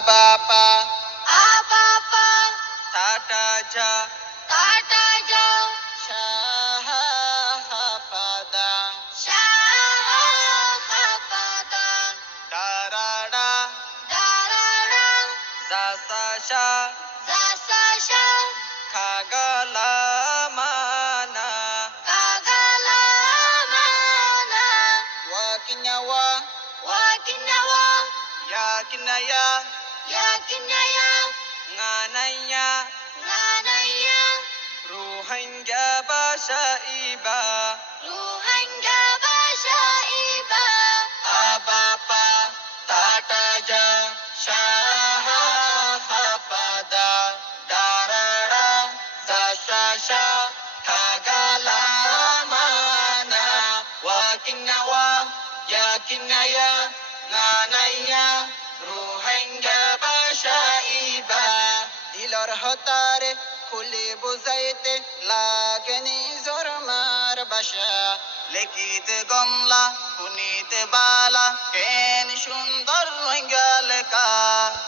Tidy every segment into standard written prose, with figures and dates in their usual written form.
আবাপা আবাপা টাটা জা টাটা যা শাহা হাফাদা শাহ হাফাদা দারাড়া দারাড়া জাসাশা জাসাশা খাগালা মানা কাগালা মানা ওয়াকিনাওয়া wakinawa yakinaya yakinaya nganaya nganaya ruhanga bashaiba ruhanga bashaiba আবাপা টাটা জা শাহা হাফাদা দারাড়া জাসাশা খাগালা মানা ওয়াকিনাওয়া yakinaya nganaya ruhanga bashaiba দিলর হতারে খুলে বুঝাইতে লাগেনি জোরমার বাসা লেখিতে গমলা শুনিতে বালা কেন সুন্দর রঙ্গা লেখা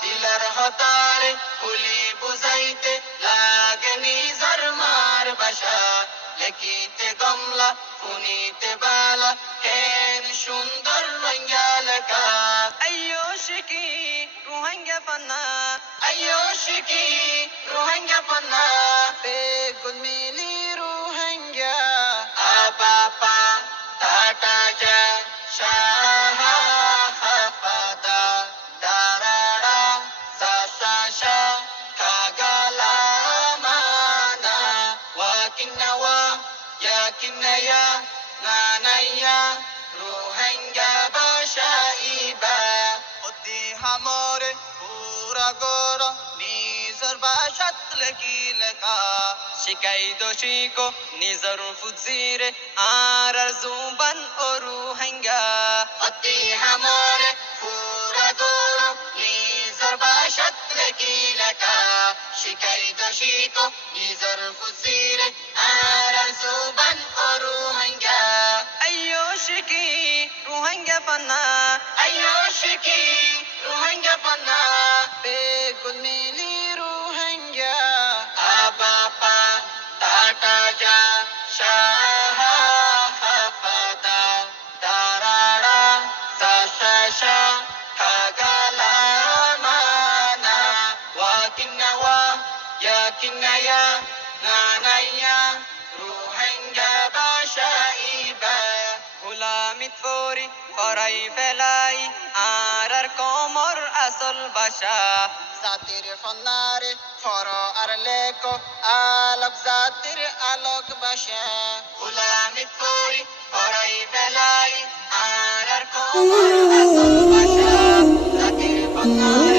দিলর হতারে খুলে বুঝাইতে লাগেনি জোরমার বাসা লেখিতে গমলা শুনিতে বালা কেন সুন্দর রঙ্গা লেখা আয়ো শিকি রোহিঙ্গা পান্না আয়ো শিকি রোহিঙ্গা পান্না বেগুন মিলি রোহিঙ্গা আবাপা টাটা জা শাহা হাফাদা দারাড়া জাসাশা খাগালা মানা ওয়াকিনাওয়া yakinaya nganaya ruhanga bashaiba অতি হামরে পুরা গর নিজর বাসাত লেখি লেখা শিকাই দোষিকো নিজর ফুজিরে আর জুবান ও রুহাঙ্গা অতি হামরে পুরা গর নিজর বাসাত লেখি লেখা শিকাই দোষিকো নিজর ফুজিরে আর জুবান ও রুহাঙ্গা আয়ো শিকি রুহাঙ্গা পান্না আয়ো শিকি রোহিঙ্গা পান্না বেগুন মিলি রোহিঙ্গা আবাপা টাটা জা শাহা হাফাদা দারাড়া জাসাশা খাগালা মানা ওয়াকিনাওয়া yakinaya nganaya রোহিঙ্গা bashaiba গোলামিত ফরি ফরাই ফেলাই আর কমর আসল বাসা জাতির ফন্নারে ফর আর লেখ আলোক জাতির আলোক বাসা গোলামিত ফরি ফরাই ফেলাই আর কমর আসল বাসা জাতির ফন্নারে